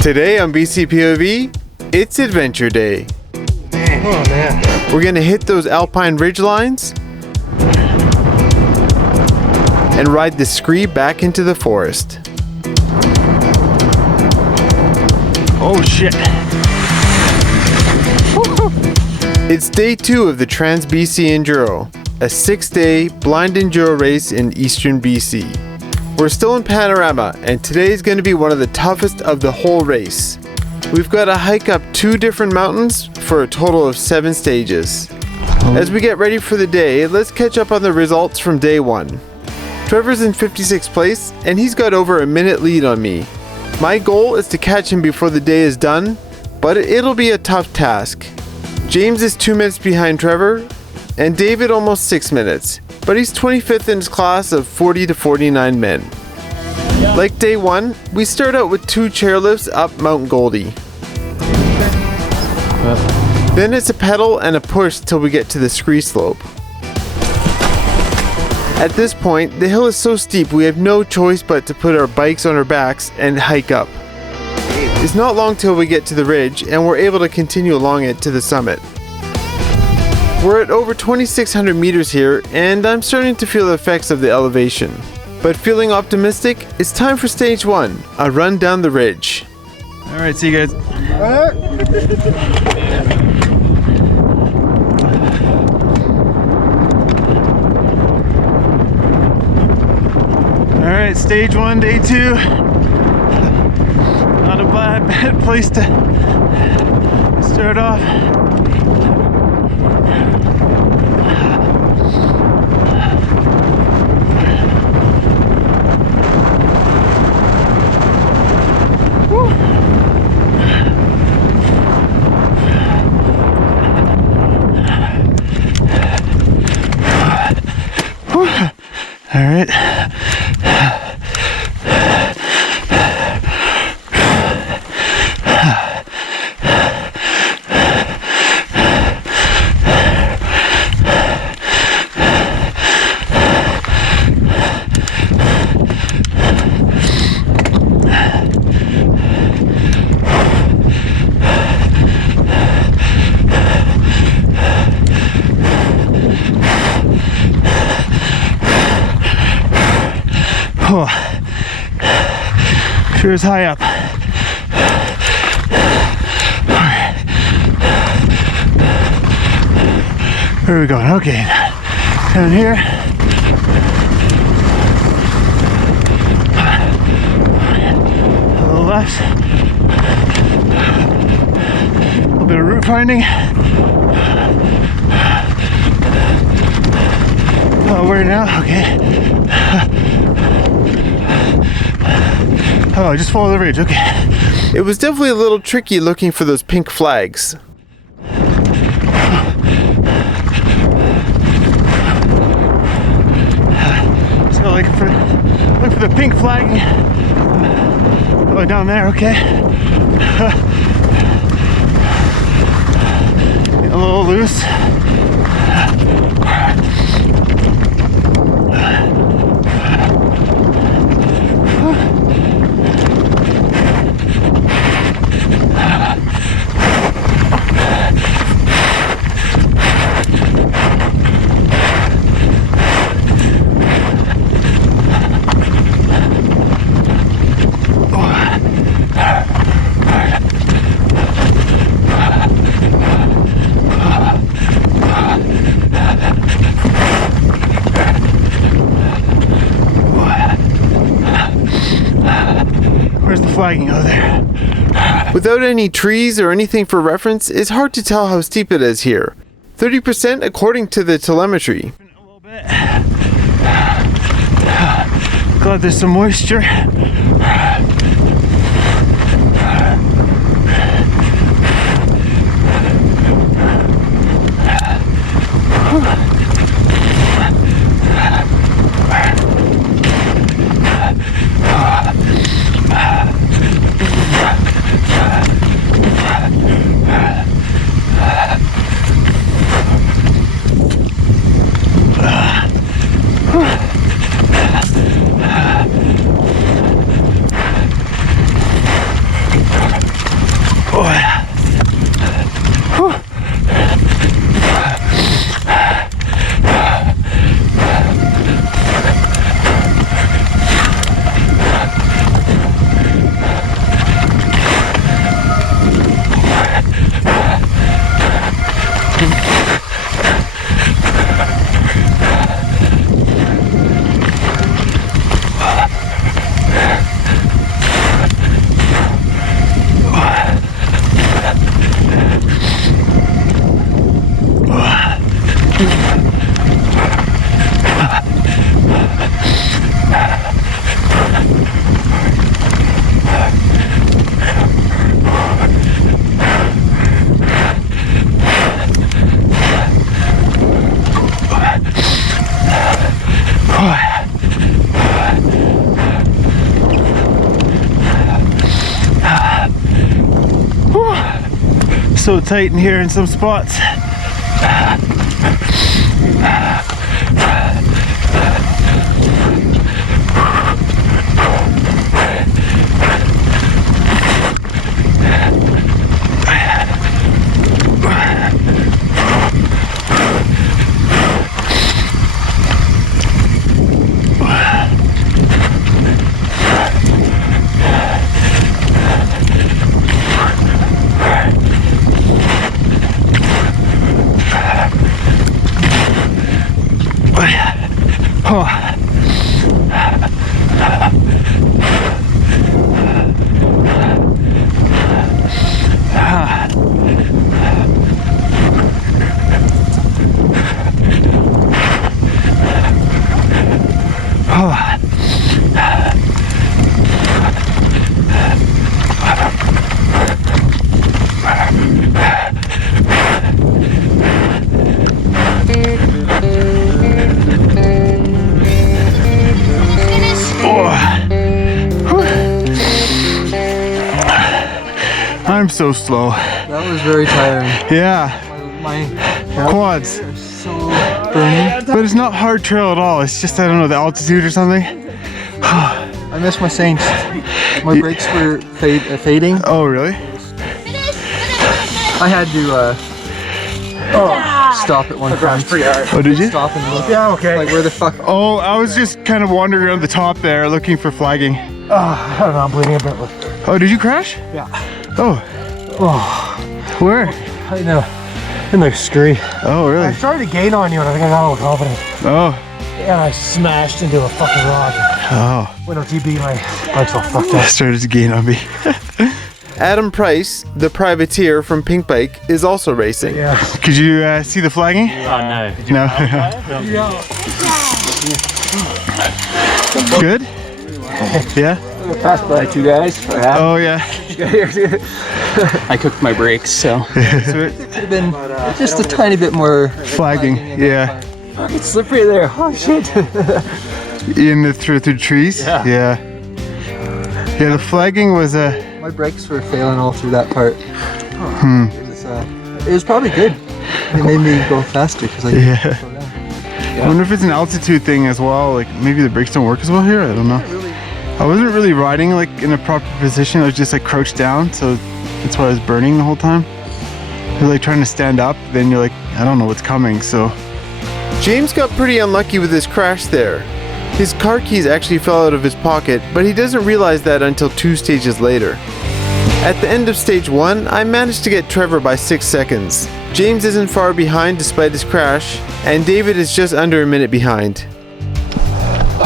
Today on BCPOV, it's Adventure Day. Oh man. We're gonna hit those alpine ridge lines and ride the scree back into the forest. Oh shit. It's day 2 of the Trans BC Enduro, a 6-day blind enduro race in eastern BC. We're still in Panorama, and today is going to be one of the toughest of the whole race. We've got to hike up 2 different mountains for a total of 7 stages. As we get ready for the day, let's catch up on the results from day 1. Trevor's in 56th place, and he's got over a minute lead on me. My goal is to catch him before the day is done, but it'll be a tough task. James is 2 minutes behind Trevor, and David almost 6 minutes, but he's 25th in his class of 40 to 49 men. Like day 1, we start out with 2 chairlifts up Mount Goldie. Then it's a pedal and a push till we get to the scree slope. At this point, the hill is so steep we have no choice but to put our bikes on our backs and hike up. It's not long till we get to the ridge and we're able to continue along it to the summit. We're at over 2,600 meters here and I'm starting to feel the effects of the elevation. But feeling optimistic, it's time for stage 1, a run down the ridge. Alright, see you guys. Alright, stage 1, day 2. Not a bad place to start off. All right. Oh, sure is high up. Where are we going? Okay, down here. To the left. A little bit of route finding. Oh, where now? Okay. Oh, just follow the ridge, okay. It was definitely a little tricky looking for those pink flags. So look for the pink flag. Oh, down there, okay. A little loose. Where's the flagging? Oh, there. Without any trees or anything for reference, it's hard to tell how steep it is here. 30% according to the telemetry. A little bit. Glad there's some moisture. so tight in here in some spots. I'm so slow. That was very tiring. Yeah. My quads are so burning. But it's not hard trail at all. It's just, I don't know, the altitude or something. I missed my Saints. My brakes were fading. Oh, really? I had to stop at one point. Pretty hard. Oh, did you? Stop and look. Yeah, okay. Like, where the fuck? Oh, I was just kind of wandering around the top there looking for flagging. I don't know, I'm bleeding a bit. Oh, did you crash? Yeah. Oh. Oh, Where? I know. In the scree. Oh, really? I started to gain on you and I think I got a little confident. Oh. And I smashed into a fucking rock. Oh. When MTB, my bike's all fucked up. Started to gain on me. Adam Price, the privateer from Pink Bike, is also racing. Yeah. Could you see the flagging? No. No. Good? Yeah? Passed by two guys. Oh, yeah. I cooked my brakes, so. Sweet. Could have been just a tiny bit more Flagging, yeah. It's slippery there. Oh shit. In the through trees? Yeah. Yeah. Yeah, the flagging was My brakes were failing all through that part. It was probably good. It made me go faster because I Yeah. could slow down. I wonder if it's an altitude thing as well. Like maybe the brakes don't work as well here. I don't know. I wasn't really riding like in a proper position. I was just like crouched down, so that's why I was burning the whole time. You're like trying to stand up, then you're like, I don't know what's coming. So James got pretty unlucky with his crash there. His car keys actually fell out of his pocket, but he doesn't realize that until 2 stages later. At the end of stage 1, I managed to get Trevor by 6 seconds. James isn't far behind despite his crash, and David is just under a minute behind.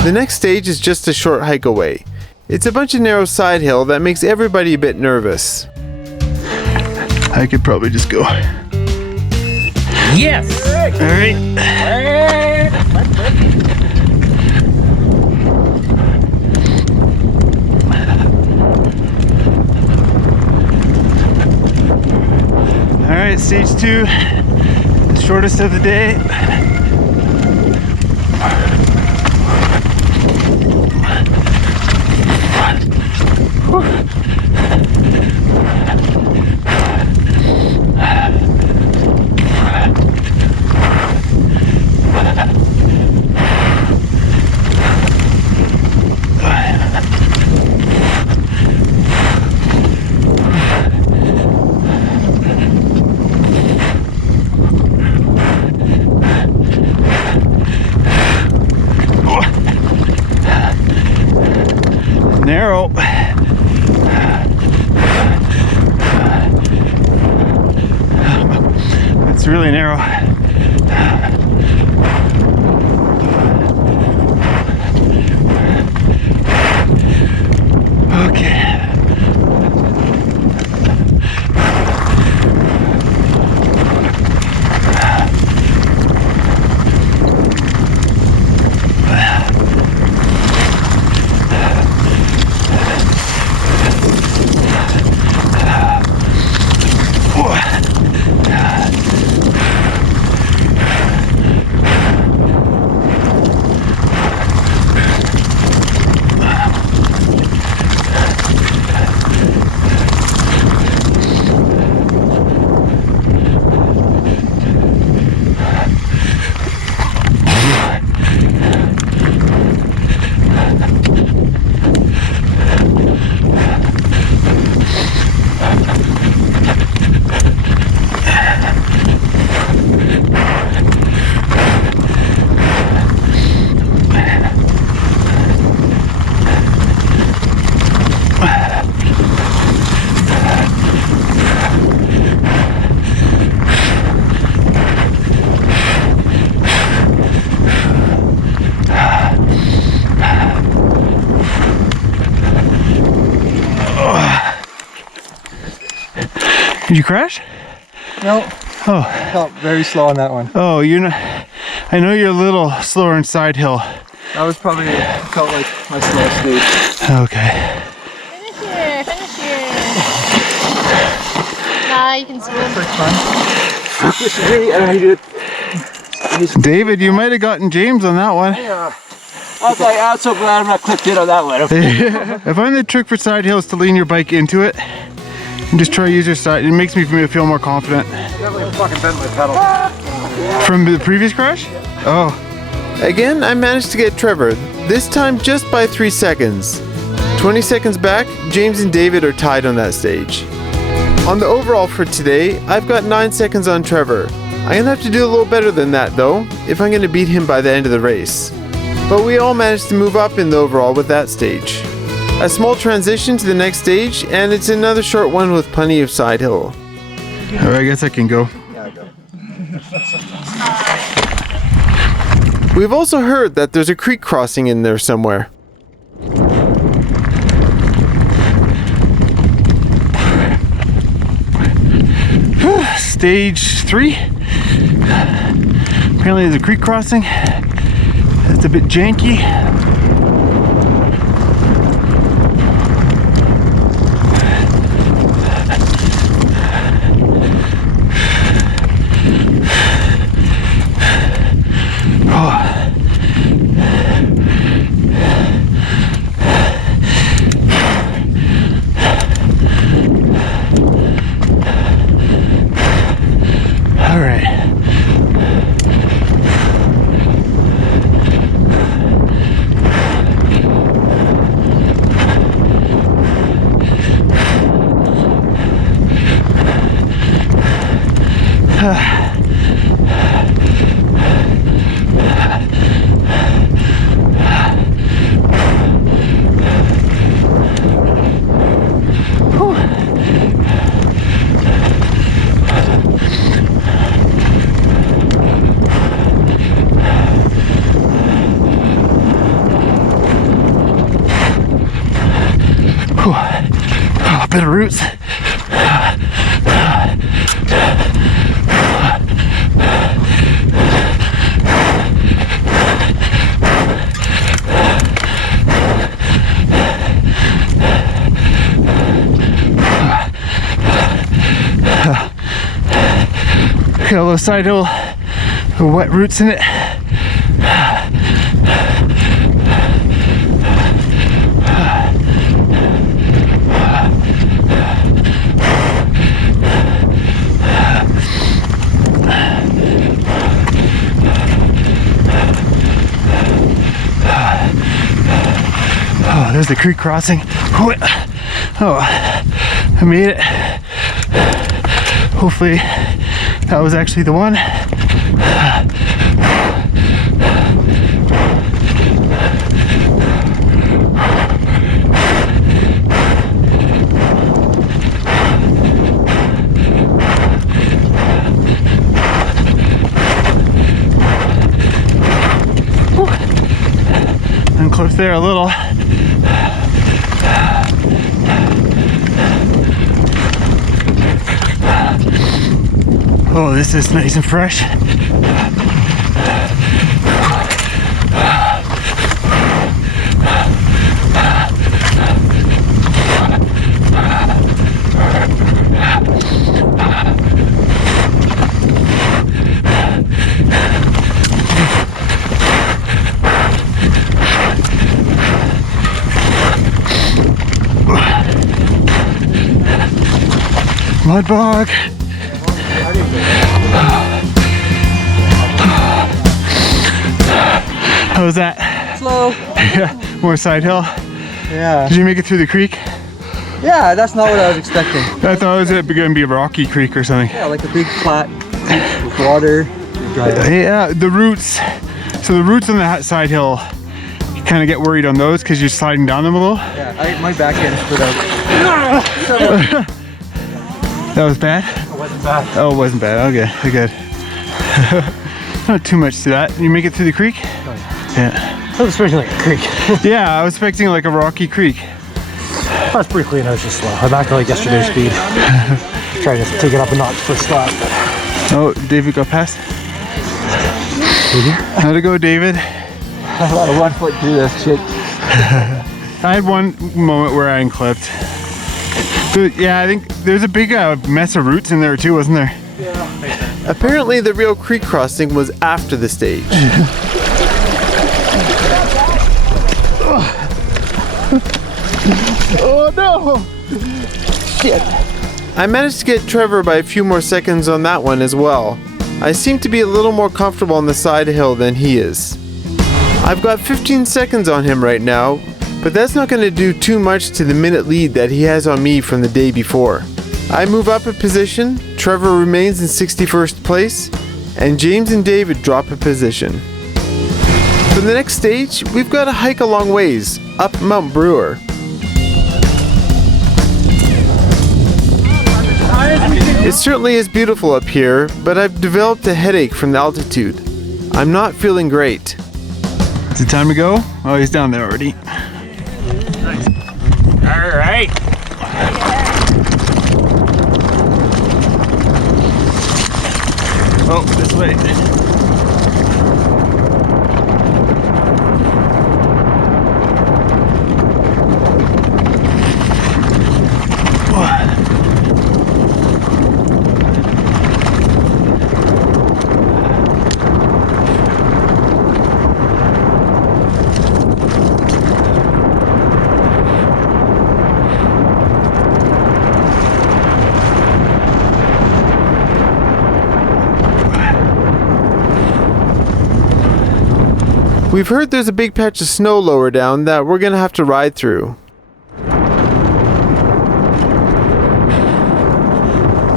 The next stage is just a short hike away. It's a bunch of narrow side hill that makes everybody a bit nervous. I could probably just go. Yes. All right. All right, stage 2, the shortest of the day. Narrow. Did you crash? No, Oh. felt very slow on that one. Oh, you're not. I know you're a little slower in side hill. That was probably, felt like my slowest stage. Okay. Finish here, finish here. Nah, you can swim. Pretty fun. David, you might have gotten James on that one. Okay, I'm so glad I'm not clipped in on that one. I find the trick for side hill is to lean your bike into it and just try to use your side. It makes me feel more confident. Definitely fucking bent my pedal. From the previous crash? Oh. Again, I managed to get Trevor, this time just by 3 seconds. 20 seconds back, James and David are tied on that stage. On the overall for today, I've got 9 seconds on Trevor. I'm gonna have to do a little better than that though, if I'm gonna beat him by the end of the race. But we all managed to move up in the overall with that stage. A small transition to the next stage, and it's another short one with plenty of side hill. Alright, I guess I can go. We've also heard that there's a creek crossing in there somewhere. Stage 3. Apparently there's a creek crossing. It's a bit janky. Oh, a bit of roots. Got a little side hill, wet roots in it. Oh, there's the creek crossing. Oh, I made it. Hopefully that was actually the one. I'm close there a little. Oh, this is nice and fresh. Mud bog. How was that? Slow. Yeah, more side hill. Yeah. Did you make it through the creek? Yeah, that's not what I was expecting. I thought it was going to be a rocky creek or something. Yeah, like a big flat creek with water. Yeah, the roots. So the roots on the side hill, you kind of get worried on those because you're sliding down them a little. Yeah, my back end split out. That was bad? It wasn't bad. Oh, it wasn't bad. Okay, good. Not too much to that. You make it through the creek? Yeah. I was expecting like a creek. Yeah, I was expecting like a rocky creek. That's pretty clean. I was just slow. I'm back to like yesterday's speed. Trying to take it up a notch for a stop. Oh, David got past. How'd it go, David? I had a 1 foot through this shit. I had one moment where I unclipped. But yeah, I think there's a big mess of roots in there too, wasn't there? Apparently the real creek crossing was after the stage. Oh no! Shit. I managed to get Trevor by a few more seconds on that one as well. I seem to be a little more comfortable on the side hill than he is. I've got 15 seconds on him right now, but that's not going to do too much to the minute lead that he has on me from the day before. I move up a position, Trevor remains in 61st place, and James and David drop a position. For the next stage, we've got to hike a long ways, up Mount Brewer. It certainly is beautiful up here, but I've developed a headache from the altitude. I'm not feeling great. Is it time to go? Oh, he's down there already. All right. Oh, this way. We've heard there's a big patch of snow lower down that we're gonna have to ride through.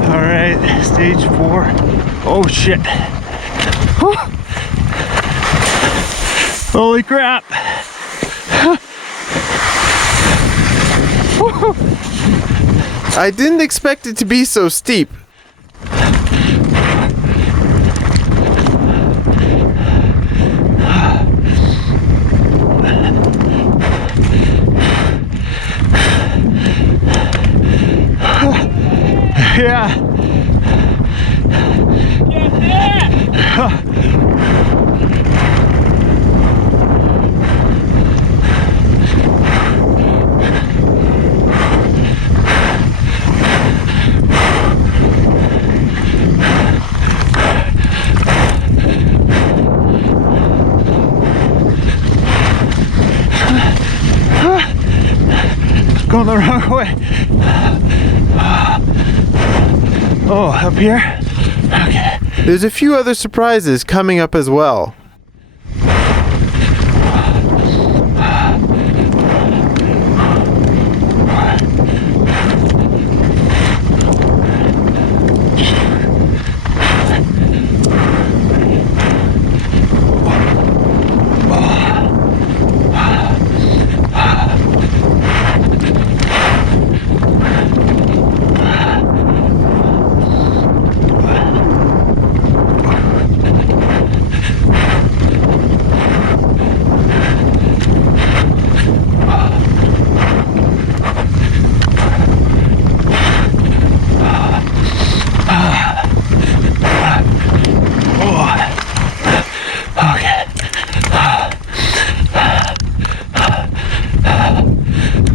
Alright, stage 4. Oh shit. Holy crap. I didn't expect it to be so steep. Yeah. Going the wrong way. Oh, up here? Okay. There's a few other surprises coming up as well.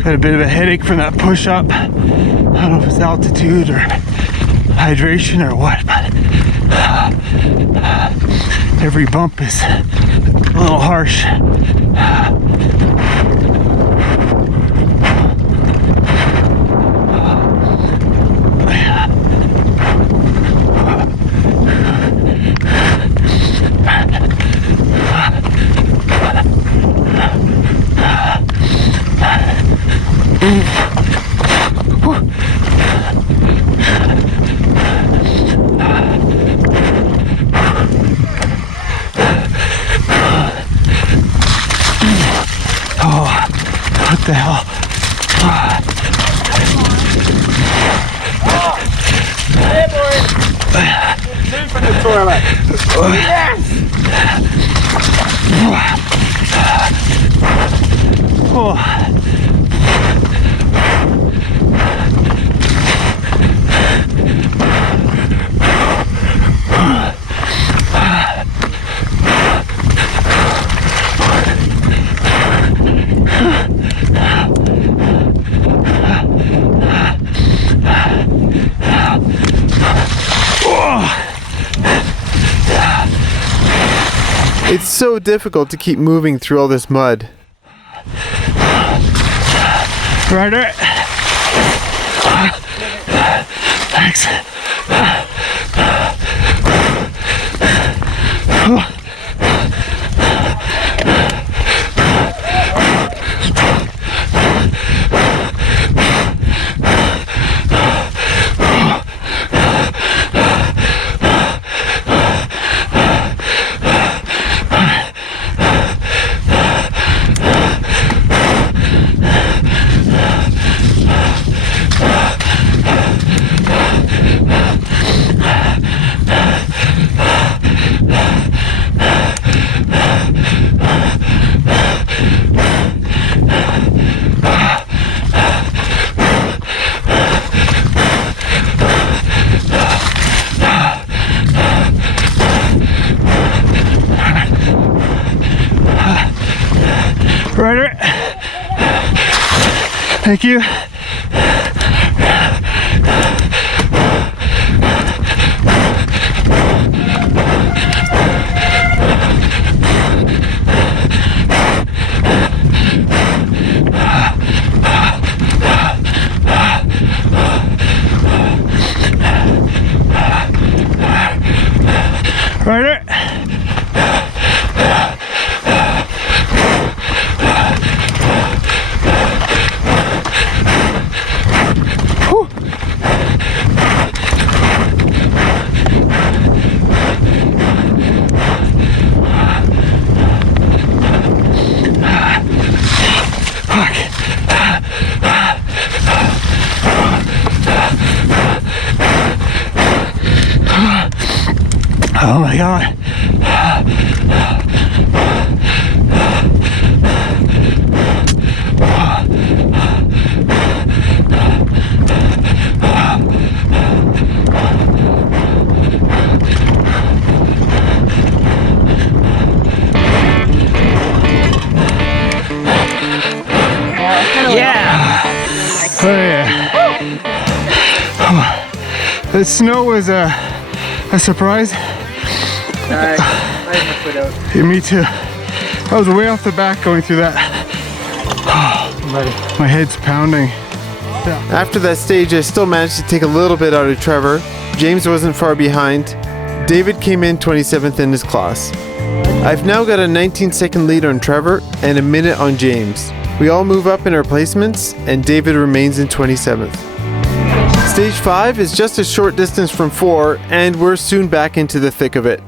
Got a bit of a headache from that push up. I don't know if it's altitude or hydration or what, but every bump is a little harsh. What the hell? Hey, boys. Food from the toilet. Yes. Oh. It's so difficult to keep moving through all this mud. Ryder. Thanks. Ryder. Thank you. Ryder. Oh my God. Oh yeah. The snow was a surprise. I had my foot out. Yeah, me too. I was way off the back going through that. My head's pounding. After that stage, I still managed to take a little bit out of Trevor. James wasn't far behind. David came in 27th in his class. I've now got a 19-second lead on Trevor and a minute on James. We all move up in our placements, and David remains in 27th. Stage 5 is just a short distance from 4, and we're soon back into the thick of it.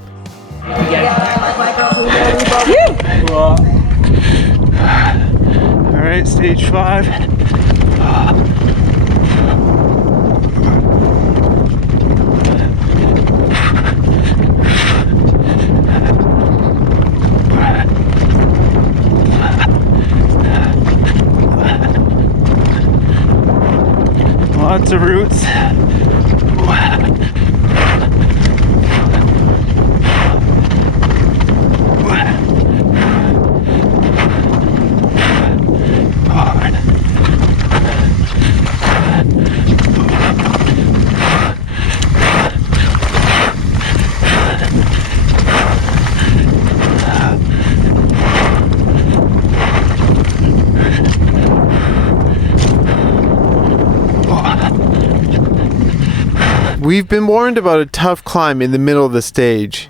Alright, stage 5. Lots of roots. We've been warned about a tough climb in the middle of the stage.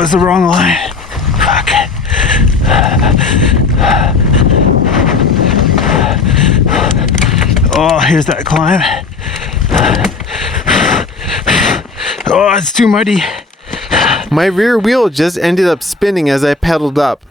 Oh, it's the wrong line. Fuck. Oh, here's that climb. Oh, it's too muddy. My rear wheel just ended up spinning as I pedaled up.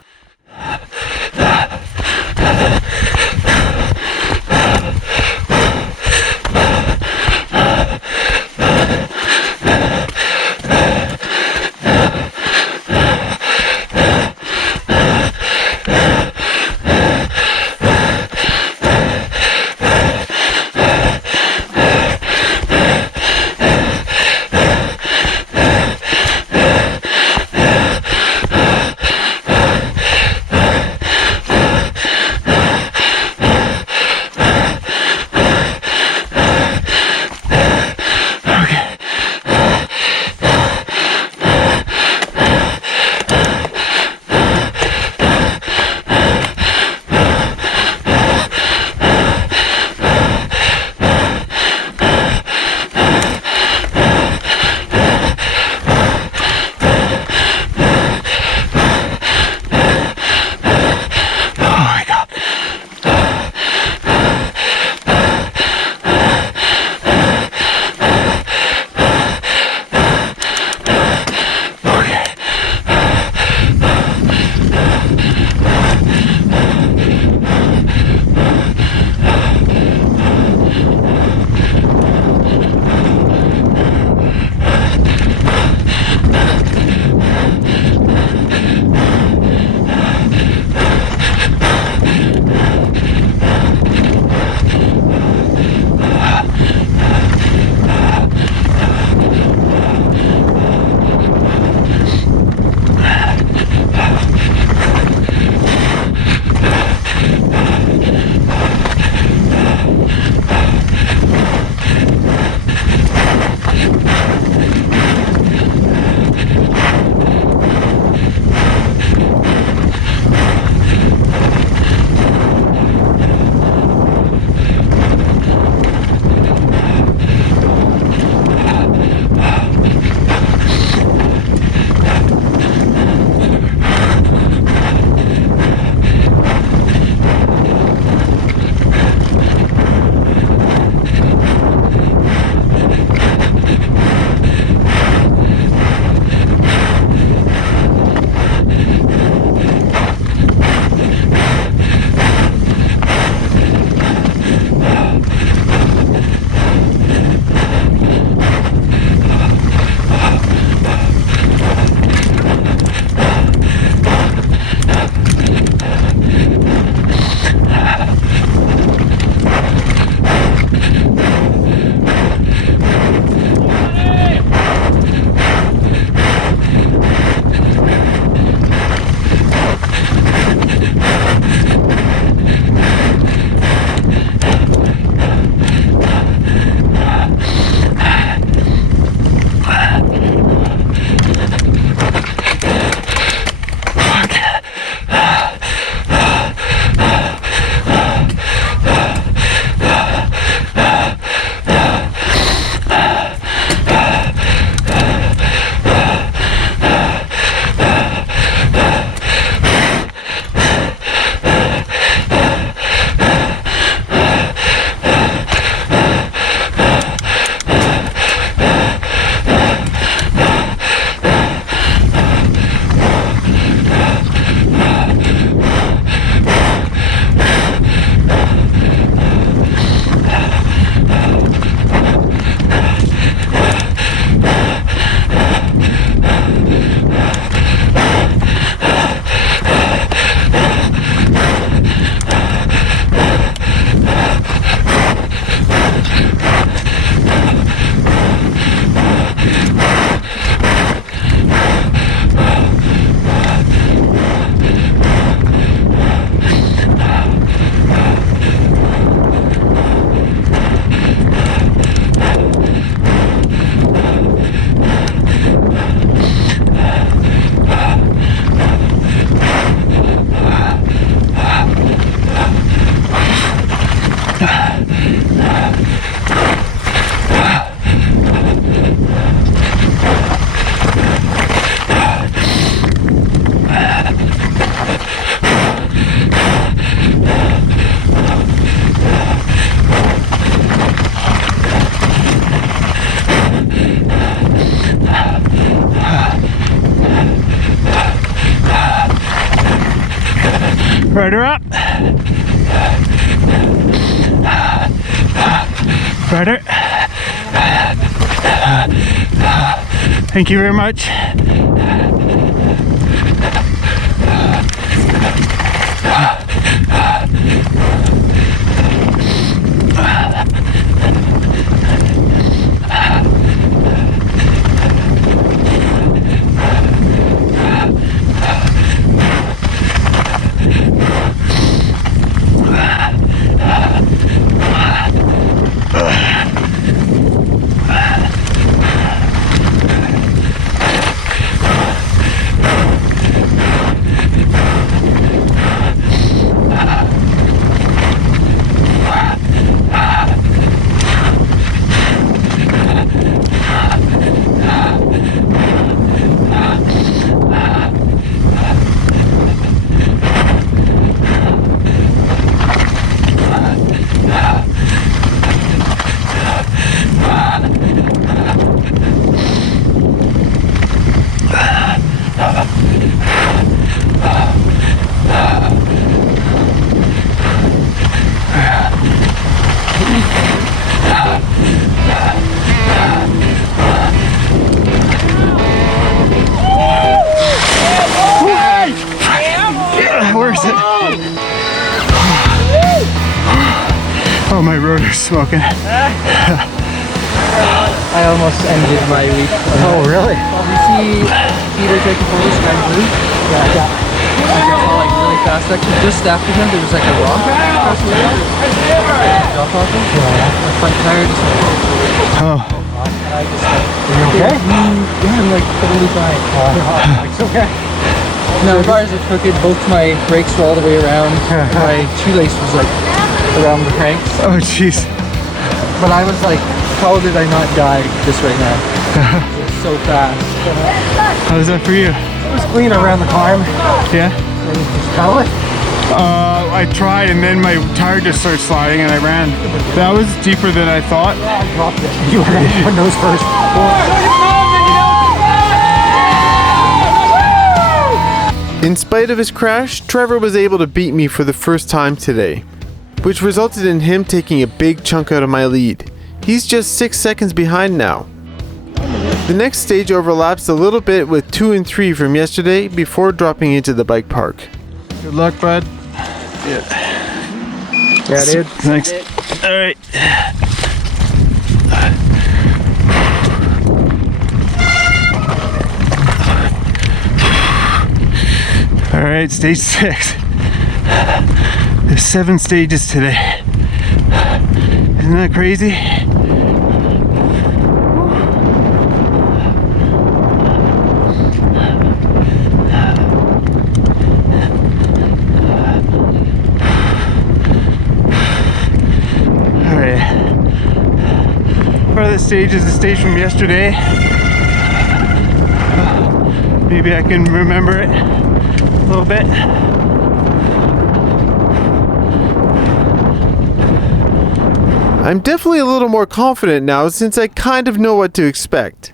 Rider up. Rider. Thank you very much. Where is it? Oh, my rotor's smoking. I almost ended my week. Oh, really? You see Peter taking photos of Sky Blue? Yeah. I got all like really fast. Actually, just after him, there was like a rock across the road. Drop off him. My front tire just went. Oh, I just like, Are you okay? yeah, I'm like totally fine. It's okay. No, the bars are crooked. Both my brakes were all the way around. My shoelace was like around the cranks. oh, jeez. But I was like, how did I not die just right now? It was so fast. How's that for you? It was clean around the climb. Yeah? And just pedal it. I tried, and then my tire just started sliding, and I ran. That was deeper than I thought. I dropped it. You were going to nose first. In spite of his crash, Trevor was able to beat me for the first time today, which resulted in him taking a big chunk out of my lead. He's just 6 seconds behind now. The next stage overlaps a little bit with 2 and 3 from yesterday before dropping into the bike park. Good luck, bud. Yeah, dude. Thanks. All right. All right, stage 6. There's 7 stages today. Isn't that crazy? Part of the stage is the stage from yesterday. Maybe I can remember it a little bit. I'm definitely a little more confident now since I kind of know what to expect.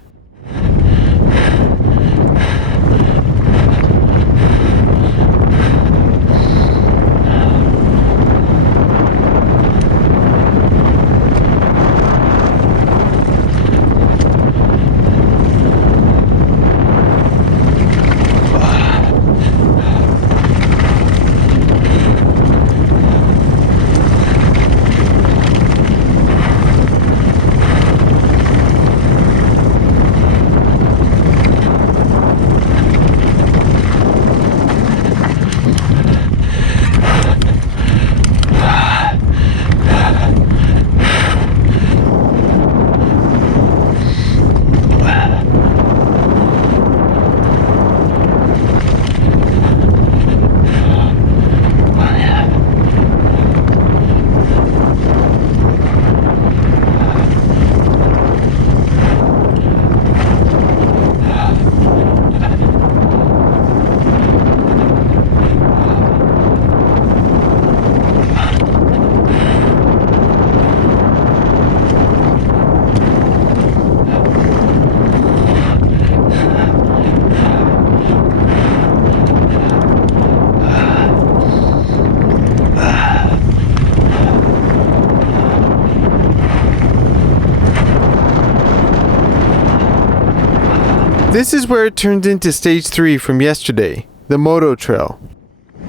This is where it turns into stage 3 from yesterday, the moto trail.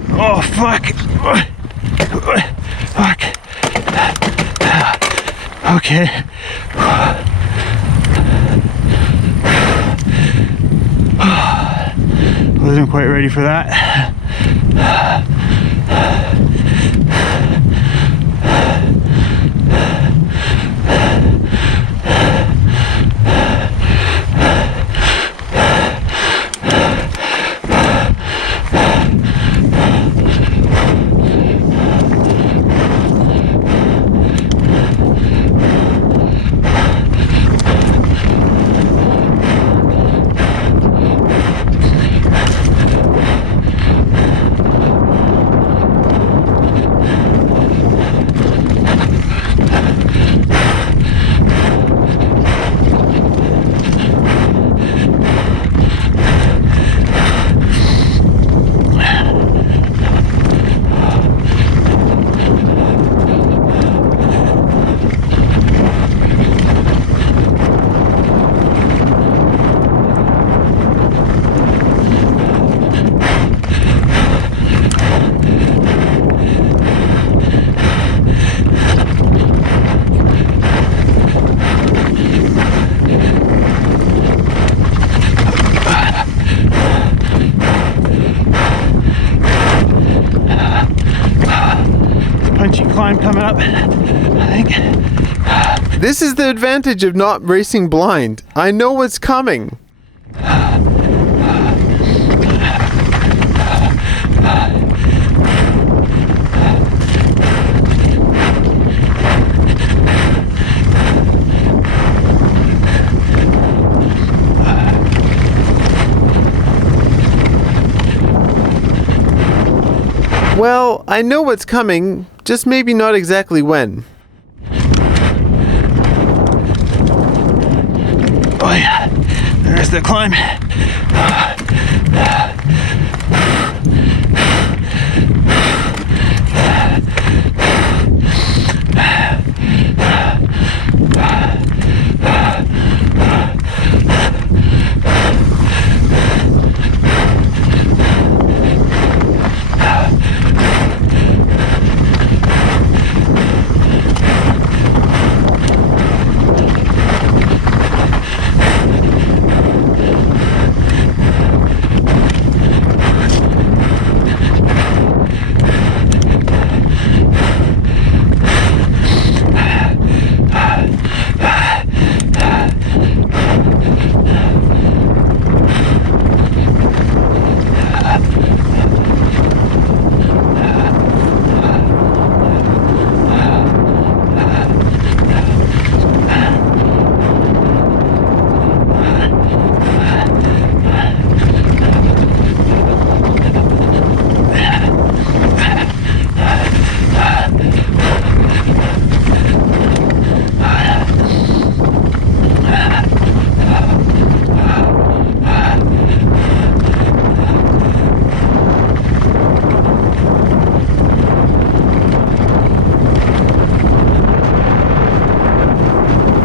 Oh, fuck. Fuck. Okay. Wasn't quite ready for that. Punchy climb coming up, I think. This is the advantage of not racing blind. I know what's coming. Well, I know what's coming, just maybe not exactly when. Oh yeah, there's the climb.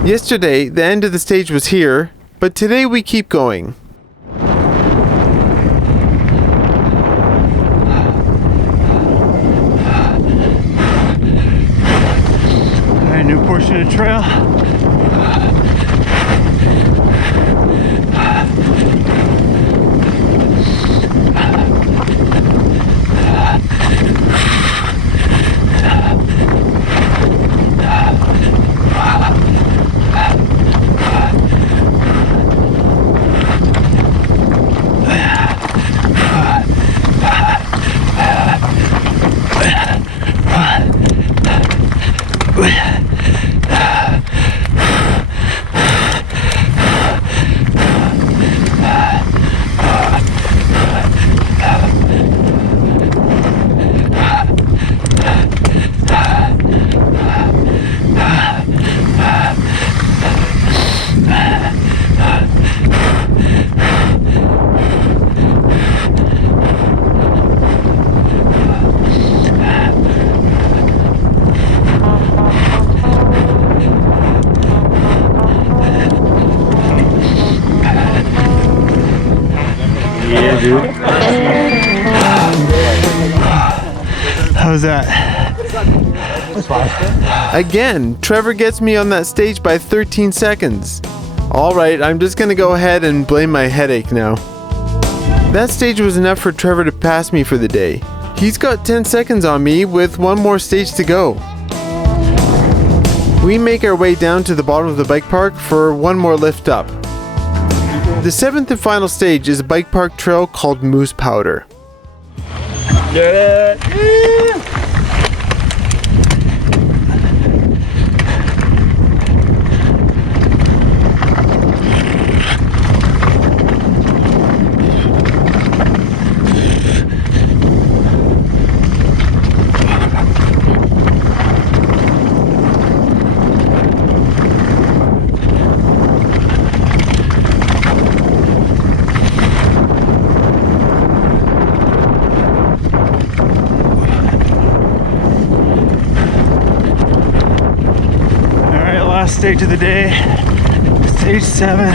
Yesterday, the end of the stage was here, but today we keep going. Alright, new portion of trail. dude. How's that? Again, Trevor gets me on that stage by 13 seconds. Alright, I'm just gonna go ahead and blame my headache now. That stage was enough for Trevor to pass me for the day. He's got 10 seconds on me with one more stage to go. We make our way down to the bottom of the bike park for one more lift up. The 7th and final stage is a bike park trail called Moose Powder. Last stage of the day, stage 7.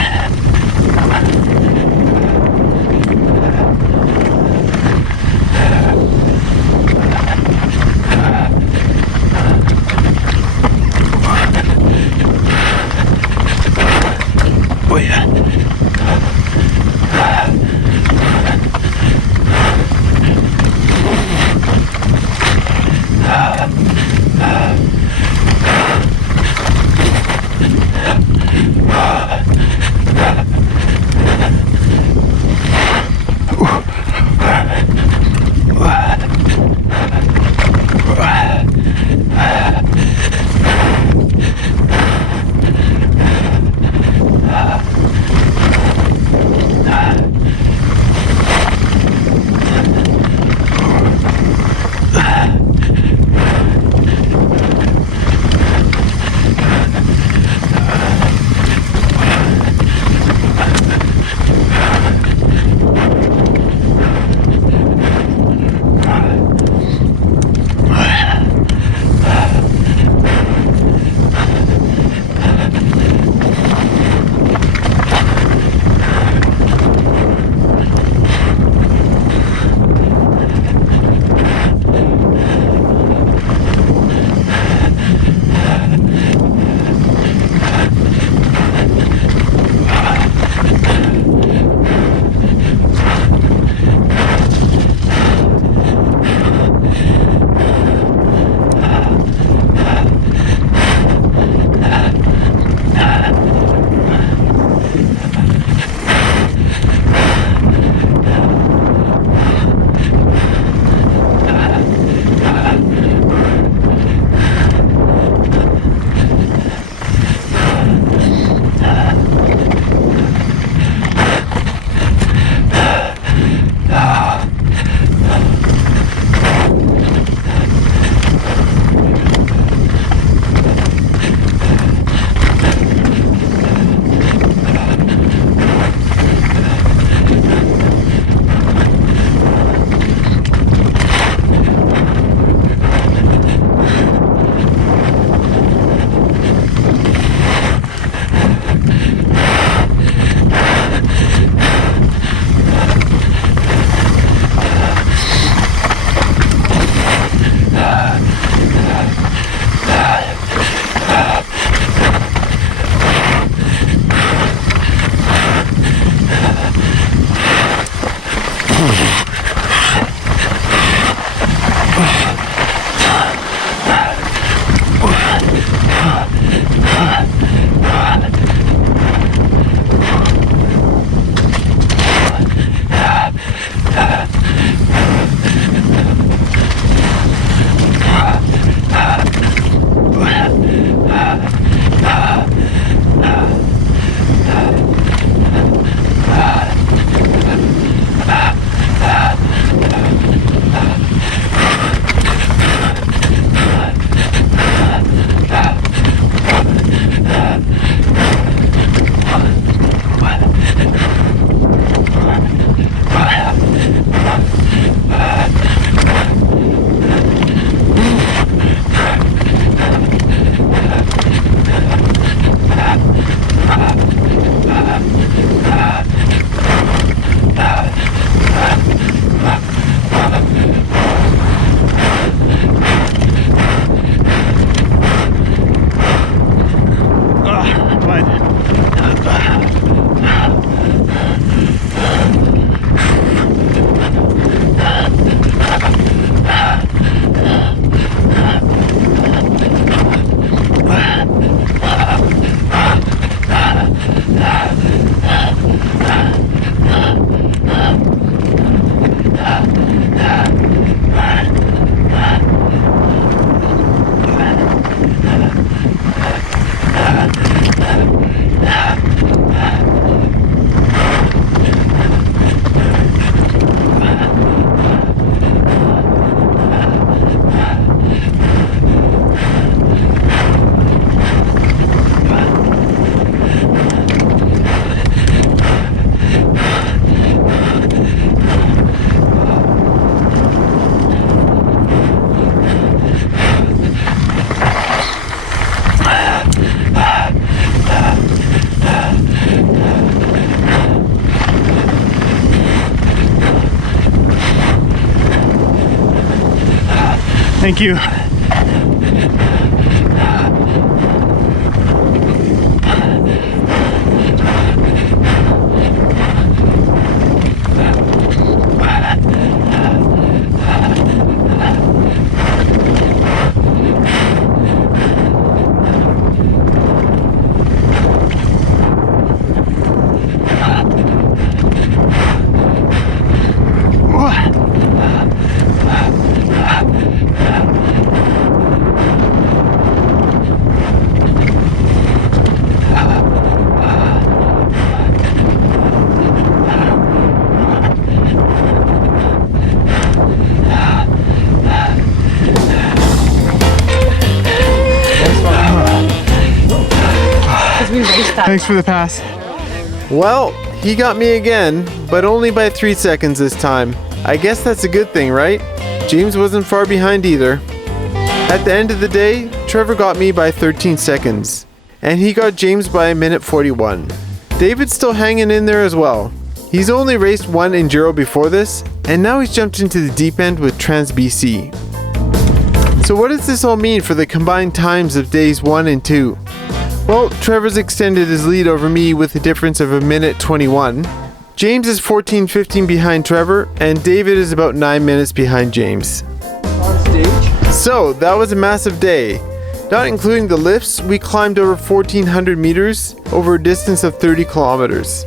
Oh yeah. Thank you. Thanks for the pass. Well, he got me again, but only by 3 seconds this time. I guess that's a good thing, right? James wasn't far behind either. At the end of the day, Trevor got me by 13 seconds, and he got James by a minute 41. David's still hanging in there as well. He's only raced one Enduro before this, and now he's jumped into the deep end with Trans BC. So what does this all mean for the combined times of days 1 and 2? Well, Trevor's extended his lead over me with a difference of a minute 21. James is 14:15 behind Trevor, and David is about 9 minutes behind James. On stage. So, that was a massive day. Not including the lifts, we climbed over 1,400 meters over a distance of 30 kilometers.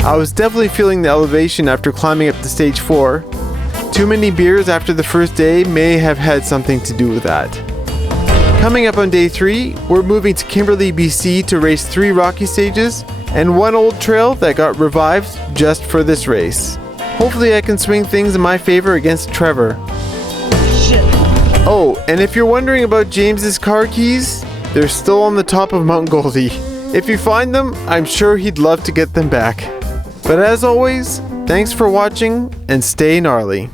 I was definitely feeling the elevation after climbing up to stage 4. Too many beers after the first day may have had something to do with that. Coming up on day 3, we're moving to Kimberley, BC to race 3 rocky stages and 1 old trail that got revived just for this race. Hopefully I can swing things in my favor against Trevor. Oh, and if you're wondering about James's car keys, they're still on the top of Mount Goldie. If you find them, I'm sure he'd love to get them back. But as always, thanks for watching and stay gnarly.